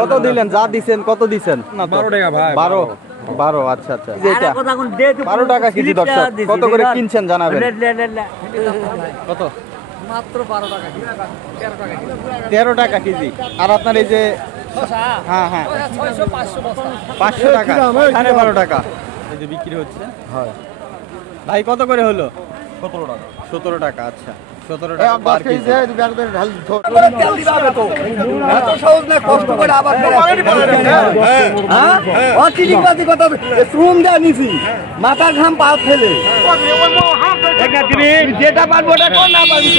কত দিলেন? যা দিচ্ছেন কত দিচ্ছেন? 12 টাকা ভাই। 12। আচ্ছা আচ্ছা, 12 টাকা কেজি। দর্শক কত করে কিনছেন জানাবেন। কত? মাত্র 12 টাকা, 13 টাকা কেজি। আর আপনার এই যে হ্যাঁ 600 500 বস্তা 500 টাকা, 12.5 টাকা এই যে বিক্রি হচ্ছে। হয় ভাই, কত করে হলো? 17 টাকা। 17 টাকা। আচ্ছা, 17 টাকা পার কেজি। মাথা ঘাম পা ফেলে যেটা পারবো ওটা কোন না পারবি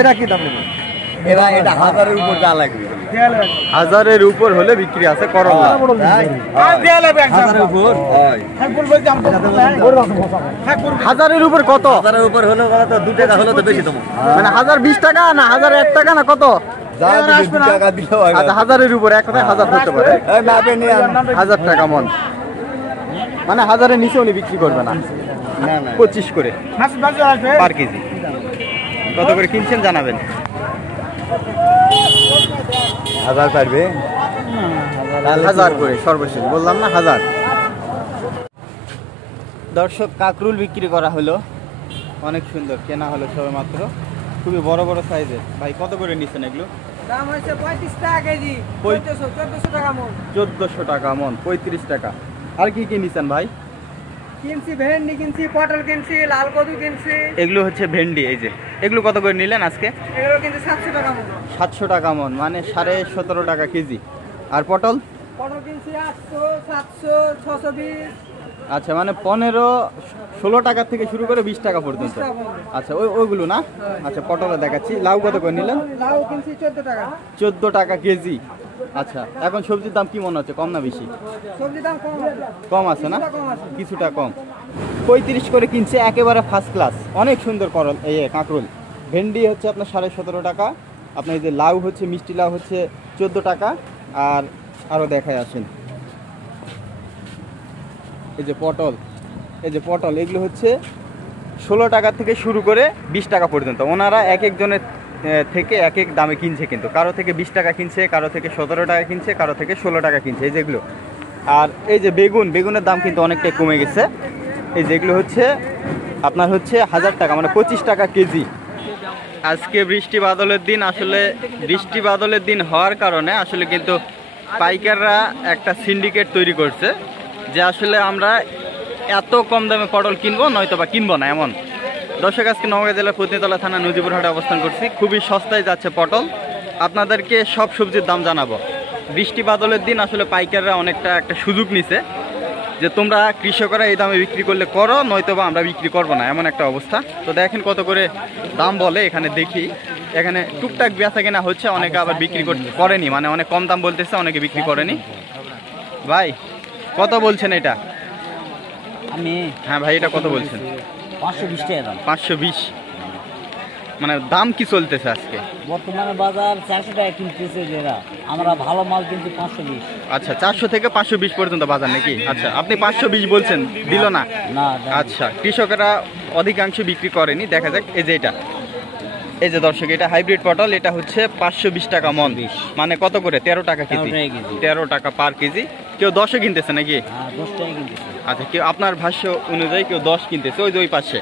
এটা কি দাম? এরা এটা 1000-এর উপর যা লাগবে। 1000-এর উপর হলে বিক্রি আছে করলা। 1000-এর উপর 1000-এর উপর কত? 1000-এর উপর হলো তো 2 টাকা হলো তো বেশি তোমার। মানে 1020 টাকা না 1001 টাকা না কত? যা 2 টাকা দিলো। আচ্ছা, 1000-এর উপর এক কথায় 1000 ধরতে পারে। এই মাপে নিয়ে 1000 টাকা মন, মানে 1000-এর নিচে উনি বিক্রি করবে না। না না 25 করে পার কেজি। কত করে কিনছেন জানাবেন। 1000 পারবে, 1000 করে সর্বশেষ বললাম না 1000। দর্শক, কাকরুল বিক্রি করা হলো, অনেক সুন্দর, কেনা হলো সবে মাত্র, খুবই বড় বড় সাইজের। ভাই কত করে নিচ্ছেন এগুলো? দাম হচ্ছে 35 টাকা কেজি, 1400 টাকা মন। 1400 টাকা মন, 35 টাকা। আর কি কি নিচ্ছেন ভাই? কিনছি ভেন্ডি, কিনছি পটল, কিনছি লাল কদু, কিনছি। এগুলো হচ্ছে ভেন্ডি। এই যে এগুলো কত করে নিলেন আজকে? এগুলো কিনছি 700 টাকা মন। 700 টাকা মন, মানে 17.5 টাকা কেজি। আর পটল? পটল কিনছি 800, 700, 620। আচ্ছা, মানে 15-16 টাকা থেকে শুরু করে 20 টাকা পর্যন্ত। আচ্ছা, ওইগুলো না। আচ্ছা, পটলে দেখাচ্ছি। লাউ কত করে নিলেন? লাউ কিনছি 14 টাকা। 14 টাকা কেজি। আচ্ছা, এখন সবজির দাম কি মনে হচ্ছে, কম না বেশি? সবজির দাম কম আছে না? কম আছে। কিছুটা কম। 35 করে কিনছে, একেবারে ফার্স্ট ক্লাস, অনেক সুন্দর করল এই কাঁকরোল। ভেন্ডি হচ্ছে আপনার 17.5 টাকা। আপনার এই যে লাউ হচ্ছে, মিষ্টি লাউ হচ্ছে 14 টাকা। আর আরও দেখায় আসেন, এই যে পটল, এগুলো হচ্ছে 16 টাকা থেকে শুরু করে 20 টাকা পর্যন্ত। ওনারা এক একজনের থেকে এক এক দামে কিনছে, কিন্তু কারো থেকে 20 টাকা কিনছে, কারো থেকে 17 টাকা কিনছে, কারো থেকে 16 টাকা কিনছে এই যেগুলো। আর এই যে বেগুনের দাম কিন্তু অনেকটাই কমে গেছে। এই যেগুলো হচ্ছে আপনার হচ্ছে 1000 টাকা, মানে 25 টাকা কেজি। আজকে বৃষ্টি বাদলের দিন, আসলে বৃষ্টি বাদলের দিন হওয়ার কারণে আসলে কিন্তু পাইকাররা একটা সিন্ডিকেট তৈরি করছে যে আসলে আমরা এত কম দামে পটল কিনবো, নয়তো বা কিনবো না এমন। দর্শক, আজকে নওগাঁ জেলার পত্নীতলা থানা নজিপুরহাটে অবস্থান করছি। খুবই সস্তায় যাচ্ছে পটল, আপনাদেরকে সব সবজির দাম জানাবো। বৃষ্টি বাদলের দিন আসলে পাইকাররা অনেকটা একটা সুযোগ নিছে যে তোমরা কৃষকরা এই দামে বিক্রি করলে করো, নয়তো বা আমরা বিক্রি করবো না, এমন একটা অবস্থা। তো দেখেন কত করে দাম বলে এখানে। দেখি এখানে টুকটাক বেচা কেনা হচ্ছে, অনেকে আবার বিক্রি করেনি, মানে অনেক কম দাম বলতেছে, অনেকে বিক্রি করেনি। ভাই কত বলছেন এটা? হ্যাঁ ভাই, এটা কত বলছেন? 520 টাকা দাম। 520, মানে দাম কি চলতেছে আজকে? বর্তমানে বাজার 400 টাকা কিনতেছে, যেটা আমরা ভালো মাল কিন্তু 520। আচ্ছা, 400 থেকে 520 পর্যন্ত বাজার নাকি? আচ্ছা, আপনি 520 বলছেন, দিল না? আচ্ছা, কৃষকেরা অধিকাংশ বিক্রি করেনি। দেখা যাক। এই যে এটা, এই যে দর্শক, এটা হাইব্রিড পটল, এটা হচ্ছে 520 টাকা মন, মানে কত করে? 13 টাকা কেজি। 13 টাকা পার কেজি। কেউ 10-ও কিনতেছে নাকি? 10 টাকা কিনতেছে। আচ্ছা, কেউ আপনার ভাষ্য অনুযায়ী কেউ 10 কিনতেছে, ওই যে ওই পাশে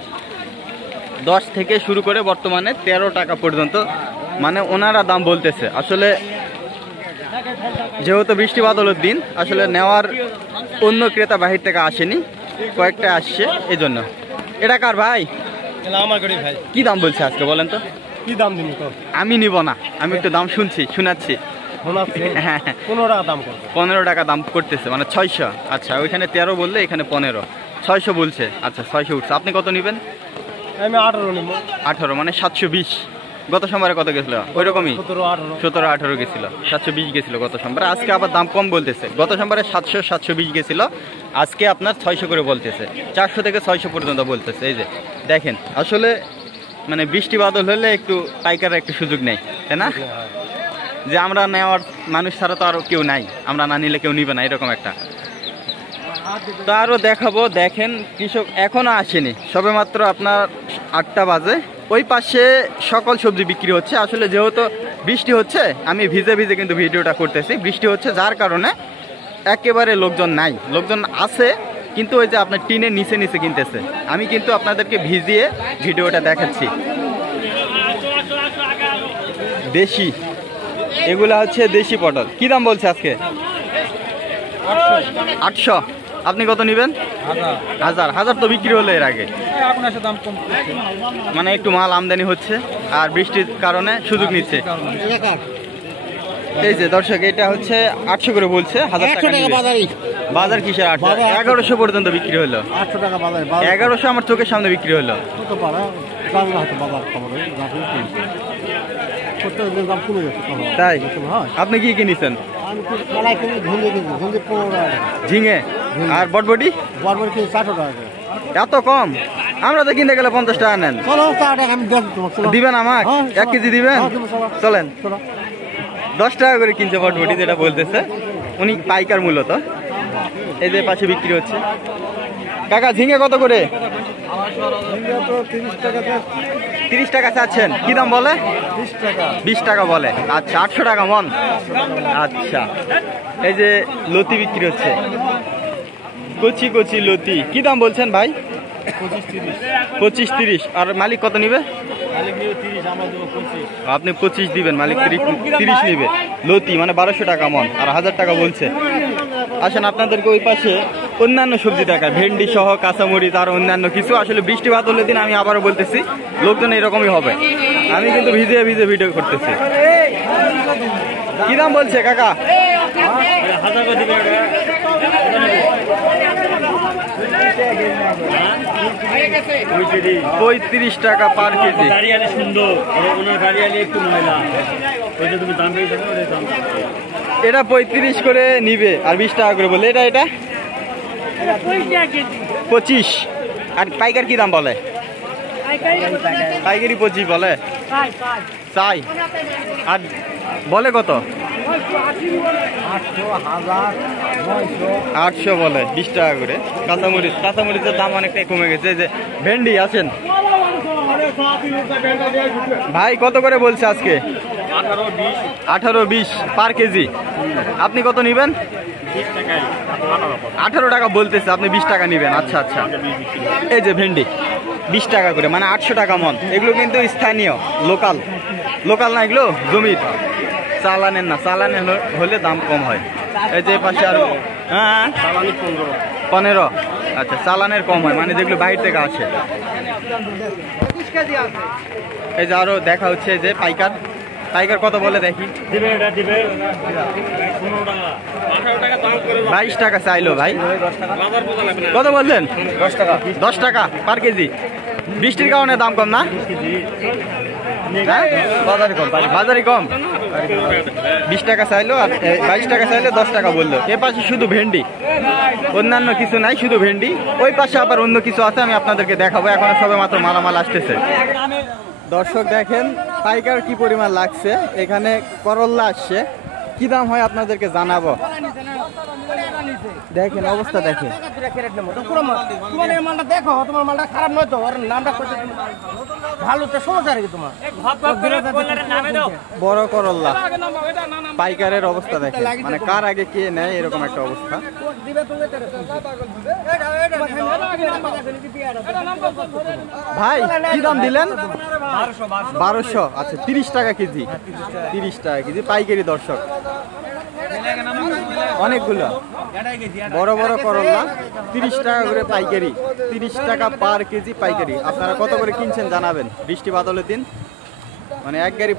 10 থেকে শুরু করে বর্তমানে 13 টাকা পর্যন্ত, মানে ওনারা দাম বলতেছে। আসলে যেহেতু বৃষ্টি বাদলের দিন, আসলে নেওয়ার অন্য ক্রেতা বাহির থেকে আসেনি, কয়েকটা আসছে, এই জন্য। এটা কার ভাই? আমার গাড়ি ভাই। কি দাম বলছে আজকে বলেন তো? কি দাম দিন তো? আমি নিব না, আমি একটু দাম শোনাচ্ছি। 15 টাকা দাম করবে। 15 টাকা দাম করতেছে, মানে 600। আচ্ছা, ওইখানে 13 বললে এখানে 15, 600 বলছে। আচ্ছা, 600 উঠছে। আপনি কত নেবেন? আমি 18 নিব। 18, মানে 720। গত সোমবারে কত গেছিল? ওই রকমই 17-18 গেছিল, 720 গেছিল গত সোমবারে। আজকে আবার দাম কম বলতেছে। গত সোমবারে 700-720 গেছিল, আজকে আপনার 600 করে বলতেছে, 400 থেকে 600 পর্যন্ত বলতেছে। এই যে দেখেন, আসলে মানে বৃষ্টি বাদল হলে একটু পাইকাররা একটু সুযোগ নেই, তাই না? যে আমরা নেওয়ার মানুষ ছাড়া তো আর কেউ নাই, আমরা না নিলে কেউ নিবে না, এরকম একটা। তো আরও দেখাবো, দেখেন কৃষক এখনও আসেনি, সবেমাত্র আপনার 8টা বাজে। ওই পাশে সকল সবজি বিক্রি হচ্ছে। আসলে যেহেতু বৃষ্টি হচ্ছে, আমি ভিজে ভিজে কিন্তু ভিডিওটা করতেছি। বৃষ্টি হচ্ছে যার কারণে একেবারে লোকজন নাই, লোকজন আছে কিন্তু ওই যে আপনার টিনের নিচে নিচে কিনতেছে। আমি কিন্তু আপনাদেরকে ভিজিয়ে ভিডিওটা দেখাচ্ছি। দেশি, এগুলা হচ্ছে দেশি পটল। কি দাম বলছে আজকে? 800। আপনি কত নেবেন? 1000 তো বিক্রি হলো এর আগে, মানে একটু মাল আমদানি হচ্ছে আর বৃষ্টির কারণে সুযোগ নিচ্ছে। এই যে দর্শক, এটা হচ্ছে 800 করে বলছে, 1000 টাকা নিবে। বাজার কিসের 800? 1100 পর্যন্ত বিক্রি হলো। 800 টাকা বাজারে 1100 আমার চোখের সামনে বিক্রি হলো। কত পারে জানলা হয়তো বাজার খবর প্রত্যেকদিন দাম কমে যাচ্ছে। তাই? আপনি কি কিনেছেন? আমি কলাই কিনে ঝুঁকে কিনছি, ঝুঁকে 15 টাকা। ঝিঙে আর বটবটি? বরবর কিনে 400 টাকা। এত কম? আমরা তো কিনতে গেলে 50 টাকা নেন। চলো 4 টাকা আমি দেব তোমাকে। দিবেন আমাকে? 1 কেজি দিবেন? চলেন। চলো 10 টাকা করে কিনছে বটবটি, যেটা বলতেছে উনি পাইকার মূলত। এই যে পাশে বিক্রি হচ্ছে। কাকা ঝিঙে কত করে? 30 টাকা চাচ্ছেন। কি দাম বলে? 20 টাকা বলে। আচ্ছা, 800 টাকা মন। আচ্ছা, এই যে লতি বিক্রি হচ্ছে, কচি কচি লতি। কি দাম বলছেন ভাই? 25-30। আর মালিক কত নিবে? আপনি 25 দিবেন, মালিক 30 নিবে। লতি মানে 1200 টাকা মন, আর 1000 টাকা বলছে। আসেন আপনাদেরকে ওই পাশে অন্যান্য সবজি দেখায়, ভেন্ডি সহ, কাঁচামরিচ আর অন্যান্য কিছু। আসলে বৃষ্টিপাত হলে দিন, আমি আবারও বলতেছি, লোকজন এরকমই হবে। আমি কিন্তু ভিজে ভিজে ভিডিও করতেছি। কি দাম বলছে কাকা? 35 টাকা পার কেজি। এটা 35 করে নিবে আর 20 টাকা করে বলে। এটা 25। আর পাইকার কি দাম বলে? পাইকারি 25 বলে। চাই আর বলে কত? 800 বলে, 20 টাকা করে। কাঁচামরিচের দাম অনেকটাই কমে গেছে। যে ভেন্ডি আছেন ভাই, কত করে বলছে আজকে? 18-20 পার কেজি। আপনি কত নিবেন? 18 টাকা বলতেছে, আপনি 20 টাকা নিবেন। আচ্ছা আচ্ছা। এই যে ভেন্ডি 20 টাকা করে, মানে 800 টাকা মন। এগুলো কিন্তু স্থানীয়, লোকাল না, এগুলো জমির, চালানের না। চালানের হলে দাম কম হয়। এই যে পাশে আর 15। আচ্ছা, চালানের কম হয়, মানে যেগুলো বাইরে থেকে আসে। এই যে আরো দেখা হচ্ছে যে পাইকার কত বলে দেখি। 22 টাকা চাইলো ভাই। কত বললেন? 10 টাকা পার কেজি। বৃষ্টির কারণে দাম কম না? বাজারে কম। 20 টাকা চাইলো আর 22 টাকা চাইলে 10 টাকা বললো। এ পাশে শুধু ভেন্ডি, অন্যান্য কিছু নাই, শুধু ভেন্ডি। ওই পাশে আবার অন্য কিছু আছে, আমি আপনাদেরকে দেখাবো। এখন সবে মাত্র মালামাল আসতেছে। দর্শক দেখেন পাইকার কি পরিমাণ লাগছে। এখানে করল্লা আসছে, কি দাম হয় আপনাদেরকে জানাবো। দেখেন অবস্থা, দেখেন মালটা দেখো, তোমার মালটা খারাপ নয় তো, ওর নামটা ভালো তো সমস্যা আর কি তোমার। বড় করল্লা পাইকারের অবস্থা দেখেন, মানে কার আগে কে নেয় এরকম একটা অবস্থা। ভাই কি দাম দিলেন? 1200। আচ্ছা, 30 টাকা কেজি। 30 টাকা কেজি পাইকারি। দর্শক অনেকগুলো বড় বড় করল্লা 30 টাকা করে পাইকারি, 30 টাকা পার কেজি পাইকারি। আপনারা কত করে কিনছেন জানাবেন। বৃষ্টি বাদলের দিন, মানে এক গাড়ি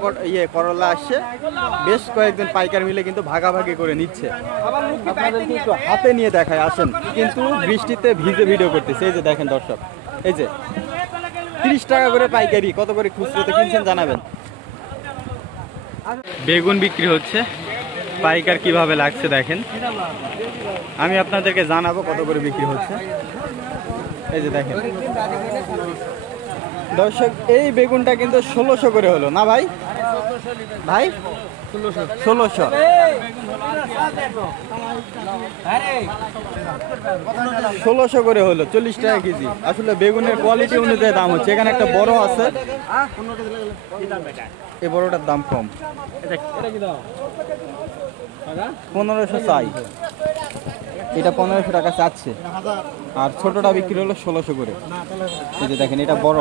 করল্লা আসছে, বেশ কয়েকজন পাইকার মিলে কিন্তু ভাগাভাগি করে নিচ্ছে। আপনাদের কিন্তু হাতে নিয়ে দেখায়, আসেন। কিন্তু বৃষ্টিতে ভিজে ভিডিও করতেছে। এই যে দেখেন দর্শক, এই যে 30 টাকা করে পাইকারি। কত করে খুচরোতে কিনছেন জানাবেন। বেগুন বিক্রি হচ্ছে, পাইকার কিভাবে লাগছে দেখেন, আমি আপনাদেরকে জানাবো কত করে বিক্রি হচ্ছে। এই যে দেখেন দর্শক, এই বেগুনটা কিন্তু 1600 করে হলো না ভাই? ভাই 1600। ষোলোশো করে হলো, 40 টাকা কেজি। আসলে বেগুনের কোয়ালিটি অনুযায়ী দাম হচ্ছে। এখানে একটা বড় আছে, এই বড়টার দাম কম, 1500 চাই। এটা 1500 টাকা চাচ্ছে, আর ছোটটা বিক্রি হলো 1600 করে। এই যে দেখেন, এটা বড়।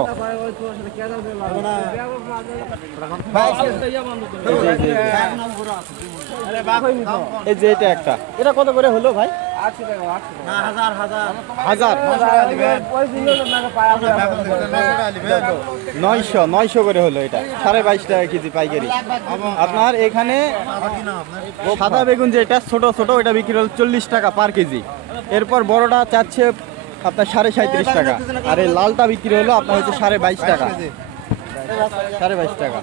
এই যে এটা একটা, এটা কত করে হলো ভাই? 1000 900 করে হলো। এটা 22.5 টাকা কেজি পাইকারি। আপনার এখানে সাদা বেগুন যেটা ছোট ছোট, ওটা বিক্রি হলো 40 টাকা পার কেজি। এরপর বড়টা চাচ্ছে আপনার 37.5 টাকা, আর এই লালটা বিক্রি হলো আপনার হচ্ছে 22.5 টাকা। 22.5 টাকা।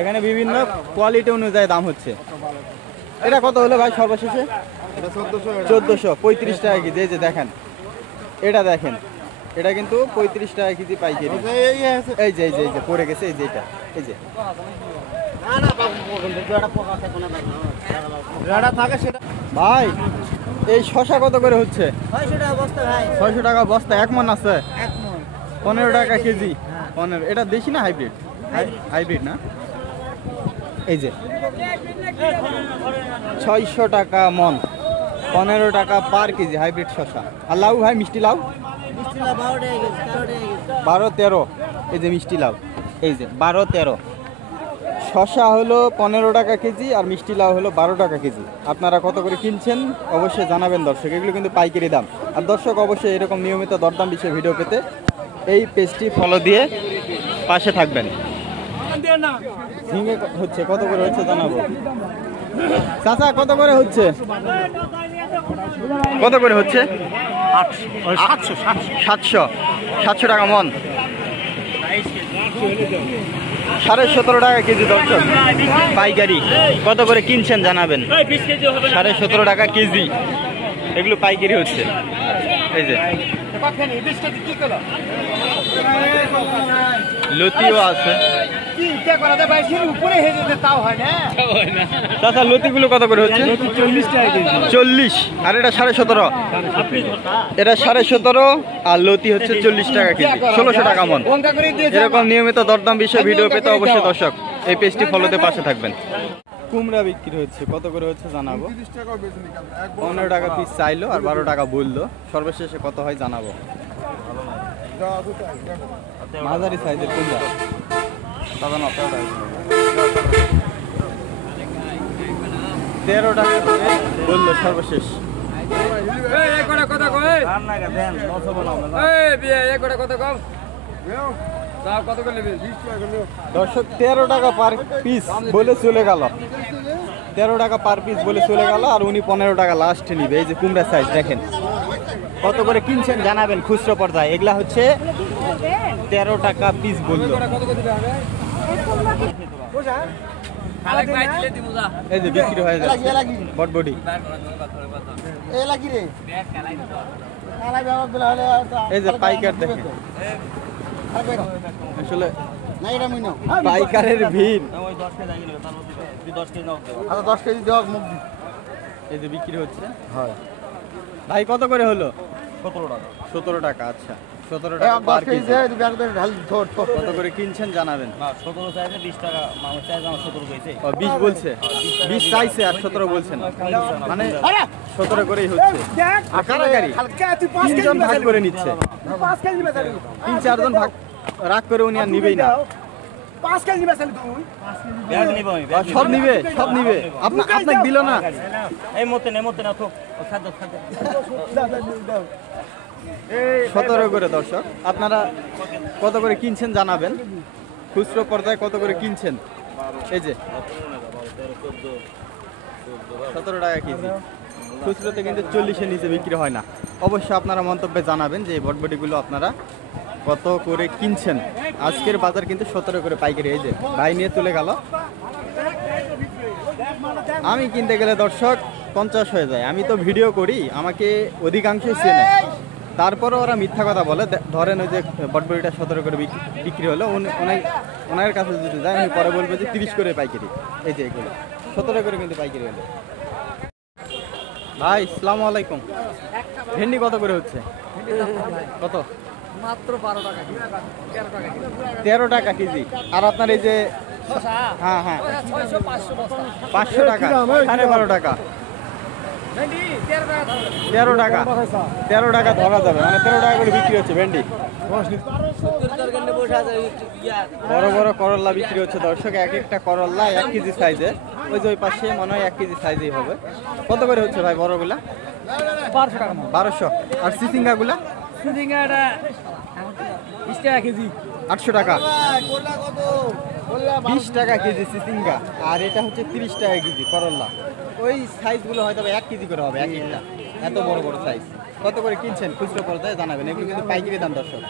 এখানে বিভিন্ন কোয়ালিটি অনুযায়ী দাম হচ্ছে। এটা কত হলো ভাই সর্বশেষে? 1400, 35 টাকা কেজি। এই যে দেখেন, এটা দেখেন, এটা কিন্তু 35 টাকা কেজি পাইকারি। এই যে পড়ে গেছে, এই যে এটা, এই যে ভাই, এই শশা কত করে হচ্ছে? 600 টাকা বস্তা। 1 মণ আছে, 15 টাকা কেজি। 15। এটা দেশি না হাইব্রিড? হাইব্রিড না। এই যে 600 টাকা মণ, 15 টাকা পার কেজি হাইব্রিড শশা। আর লাউ ভাই, মিষ্টি লাউ 12-13। এই যে মিষ্টি লাউ, এই যে 12-13। শশা হলো 15 টাকা কেজি, আর মিষ্টি লাউ হলো 12 টাকা কেজি। আপনারা কত করে কিনছেন অবশ্যই জানাবেন দর্শক। এগুলো কিন্তু পাইকারি দাম। আর দর্শক অবশ্যই এরকম নিয়মিত দরদাম বিষয়ে ভিডিও পেতে এই পেজটি ফলো দিয়ে পাশে থাকবেন। ঝিঙে হচ্ছে, কত করে হচ্ছে জানাবো। চাচা কত করে হচ্ছে? কত করে হচ্ছে? 700 টাকা মণ, 17.5 টাকা কেজি দর্শক পাইকারি। কত করে কিনছেন জানাবেন। 17.5 টাকা কেজি, এগুলো পাইকারি হচ্ছে। এই যে লতিও আছে। চাচা লতিগুলো কত করে হচ্ছে? 40 টাকা কেজি। 40, আর এটা 17.5। এটা 17.5, আর লতি হচ্ছে 40 টাকা কেজি, 1600 টাকা মণ। এরকম নিয়মিত দরদাম বিষয়ে ভিডিও পেতে অবশ্যই দর্শক এই পেজটি ফলোতে পাশে থাকবেন। কুমড়া বিক্রি হচ্ছে, কত করে হচ্ছে জানাবো। 15 টাকা পিস চাইলো, আর 12 টাকা বললো। সর্বশেষে কত হয় জানাবো। মাঝারি সাইজের কুমড়া 13 টাকা করে বললো সর্বশেষ। দর্শক 13 টাকা পার পিস বলে চলে গেল। 13 টাকা পার পিস বলে চলে গেল, আর উনি 15 টাকা লাস্ট নিবে। এই যে কুমড়া সাইজ দেখেন, কত করে কিনছেন জানাবেন খুচরো পর্দায়। এগুলা হচ্ছে 13 টাকা পিস বললো। এই যে বিক্রি হয়ে যাচ্ছে বটবটি। এই যে পাইকার দেখেন, আসলে পাইকারের ভিড়। 10 কেজি দেওয়া মুখ। এই যে বিক্রি হচ্ছে। ভাই কত করে হলো? 17 টাকা। আচ্ছা, 17 টাকা পার কেজি। কত করে কিনছেন জানাবেন। 17 চাইছে, 20 টাকা মানুষ চাইছে, 17 কইছে। 20 বলছে, 20 চাইছে আর 17 বলছেন, মানে 17 করেই হচ্ছে। আর কারাগারি 3 জন ভাগ করে নিচ্ছে। 3-4 জন ভাগ রাগ করে উনি আর নিবেই না। সব নিবে, সব নিবে। আপনাকে দিল না। এই মতে না তো 17 করে দর্শক। আপনারা কত করে কিনছেন জানাবেন খুচরো পর্যায়ে। কত করে কিনছেন? এই যে 17 টাকা কেজি। খুচরোতে কিন্তু 40-এর নিচে বিক্রি হয় না। অবশ্যই আপনারা মন্তব্যে জানাবেন যে এই বটবটিগুলো আপনারা কত করে কিনছেন। আজকের বাজার কিন্তু 17 করে পাইকারি। এই যে ভাই নিয়ে চলে গেল। আমি কিনতে গেলে দর্শক 50 হয়ে যায়। আমি তো ভিডিও করি, আমাকে অধিকাংশই চেনে। তারপরে ওরা মিথ্যা কথা বলে। ধরেন ওই যে বটবটিটা 17 করে বিক্রি হলো, উনি ওনার কাছে যদি যায় উনি পরে বলবে যে 30 করে পাইকারি। এই যে এগুলো 17 করে কিন্তু পাইকারি হলো। ভাই আসসালামু আলাইকুম, ভেন্ডি কত করে হচ্ছে? কত? মাত্র 12 টাকা 13 টাকা কেজি। আর আপনার এই যে হ্যাঁ হ্যাঁ 500 টাকা, 12.5 টাকা, 13 টাকা, 13 টাকা ধরা যাবে, মানে 13 টাকা করে বিক্রি হচ্ছে ভেন্ডি। বড় বড় করল্লা বিক্রি হচ্ছে দর্শক, এক একটা করল্লা 1 কেজি সাইজে। ওই যে ওই পাশে মনে হয় 1 কেজি সাইজেই হবে। কত করে হচ্ছে ভাই বড়গুলা? 1200 টাকা 1200। আর চিচিঙ্গাগুলা? সিঙ্গাটা 20 টাকা কেজি। 800 টাকা, 20 টাকা কেজি চিচিঙ্গা। আর এটা হচ্ছে 30 টাকা কেজি করল্লা। ওই সাইজগুলো হয়তো 1 কেজি করে হবে এক একটা, এত বড় বড় সাইজ। কত করে কিনছেন খুচরো পর্যায়ে জানাবেন, এগুলো কিন্তু পাইকারি দাম দর্শক।